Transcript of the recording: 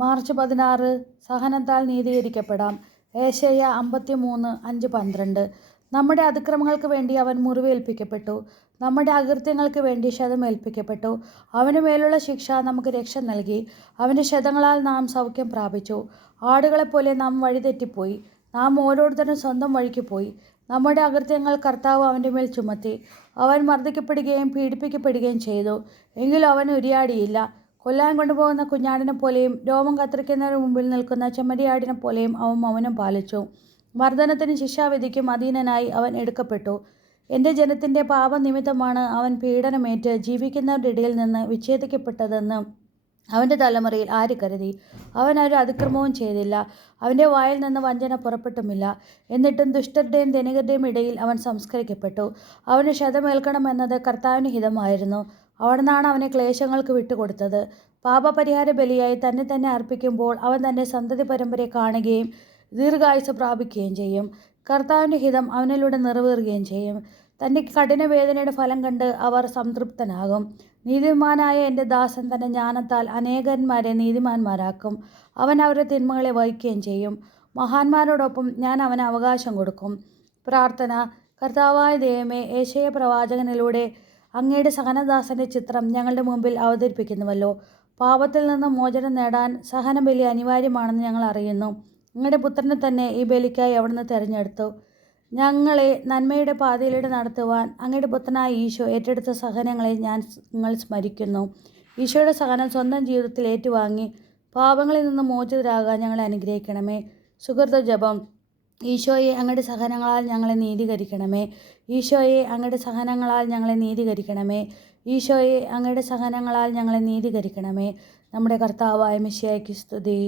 March 16 സഹനത്താൽ നീതീകരിക്കപ്പെടാം. ഏശയ്യാ 53:5-12. നമ്മുടെ അതിക്രമങ്ങൾക്ക് വേണ്ടി അവൻ മുറിവേൽപ്പിക്കപ്പെട്ടു, നമ്മുടെ അകൃത്യങ്ങൾക്ക് വേണ്ടി ക്ഷതമേൽപ്പിക്കപ്പെട്ടു. അവനു മേലുള്ള ശിക്ഷ നമുക്ക് രക്ഷ നൽകി. അവൻ്റെ ക്ഷതങ്ങളാൽ നാം സൗഖ്യം പ്രാപിച്ചു. ആടുകളെപ്പോലെ നാം വഴിതെറ്റിപ്പോയി, നാം ഓരോരുത്തരും സ്വന്തം വഴിക്ക് പോയി. നമ്മുടെ അകൃത്യങ്ങൾ കർത്താവ് അവൻ്റെ മേൽ ചുമത്തി. അവൻ മർദ്ദിക്കപ്പെടുകയും പീഡിപ്പിക്കപ്പെടുകയും ചെയ്തു, എങ്കിലും അവൻ ഉരിയാടിയില്ല. കൊല്ലാൻ കൊണ്ടുപോകുന്ന കുഞ്ഞാടിനെ പോലെയും രോമം കത്രിക്കുന്നതിന് മുമ്പിൽ നിൽക്കുന്ന ചെമ്മരിയാടിനെ പോലെയും അവൻ മൗനം പാലിച്ചു. മർദ്ദനത്തിനും ശിക്ഷാവിധിക്കും അധീനനായി അവൻ എടുക്കപ്പെട്ടു. എൻ്റെ ജനത്തിൻ്റെ പാപനിമിത്തമാണ് അവൻ പീഡനമേറ്റ് ജീവിക്കുന്നവരുടെ ഇടയിൽ നിന്ന് വിച്ഛേദിക്കപ്പെട്ടതെന്ന് അവൻ്റെ തലമുറയിൽ ആര് കരുതി? അവൻ ഒരു അതിക്രമവും ചെയ്തില്ല, അവൻ്റെ വായിൽ നിന്ന് വഞ്ചന പുറപ്പെട്ടുമില്ല. എന്നിട്ടും ദുഷ്ടരുടെയും ധനികരുടെയും ഇടയിൽ അവൻ സംസ്കരിക്കപ്പെട്ടു. അവന് ക്ഷതമേൽക്കണമെന്നത് കർത്താവിന് ഹിതമായിരുന്നു. അവിടുന്നാണ് അവനെ ക്ലേശങ്ങൾക്ക് വിട്ടുകൊടുത്തത്. പാപപരിഹാര ബലിയായി തന്നെ തന്നെ അർപ്പിക്കുമ്പോൾ അവൻ തൻ്റെ സന്തതി പരമ്പരയെ കാണുകയും ദീർഘായുസ്സ് പ്രാപിക്കുകയും ചെയ്യും. കർത്താവിൻ്റെ ഹിതം അവനിലൂടെ നിറവേറുകയും ചെയ്യും. തൻ്റെ കഠിനവേദനയുടെ ഫലം കണ്ട് അവർ സംതൃപ്തനാകും. നീതിമാനായ എൻ്റെ ദാസൻ തൻ്റെ ജ്ഞാനത്താൽ അനേകന്മാരെ നീതിമാന്മാരാക്കും. അവൻ അവരുടെ തിന്മകളെ വഹിക്കുകയും ചെയ്യും. മഹാന്മാരോടൊപ്പം ഞാൻ അവന് അവകാശം കൊടുക്കും. പ്രാർത്ഥന. കർത്താവായ ദൈവമേ, ഏശയ്യാ പ്രവാചകനിലൂടെ അങ്ങയുടെ സഹനദാസൻ്റെ ചിത്രം ഞങ്ങളുടെ മുമ്പിൽ അവതരിപ്പിക്കുന്നുവല്ലോ. പാപത്തിൽ നിന്ന് മോചനം നേടാൻ സഹനബലി അനിവാര്യമാണെന്ന് ഞങ്ങൾ അറിയുന്നു. അങ്ങയുടെ പുത്രനെ തന്നെ ഈ ബലിക്കായി അവിടുന്ന് തിരഞ്ഞെടുത്തു. ഞങ്ങളെ നന്മയുടെ പാതയിലൂടെ നടത്തുവാൻ അങ്ങയുടെ പുത്രനായ ഈശോ ഏറ്റെടുത്ത സഹനങ്ങളെ ഞങ്ങൾ സ്മരിക്കുന്നു. ഈശോയുടെ സഹനം സ്വന്തം ജീവിതത്തിൽ ഏറ്റുവാങ്ങി പാപങ്ങളിൽ നിന്ന് മോചിതരാകാൻ ഞങ്ങളെ അനുഗ്രഹിക്കണമേ. സുഹൃത ജപം. ഈശോയെ, അങ്ങയുടെ സഹനങ്ങളാൽ ഞങ്ങളെ നീതീകരിക്കണമേ. ഈശോയെ, അങ്ങയുടെ സഹനങ്ങളാൽ ഞങ്ങളെ നീതീകരിക്കണമേ. ഈശോയെ, അങ്ങയുടെ സഹനങ്ങളാൽ ഞങ്ങളെ നീതീകരിക്കണമേ. നമ്മുടെ കർത്താവായ മിശിഹായ്ക്ക് സ്തുതി.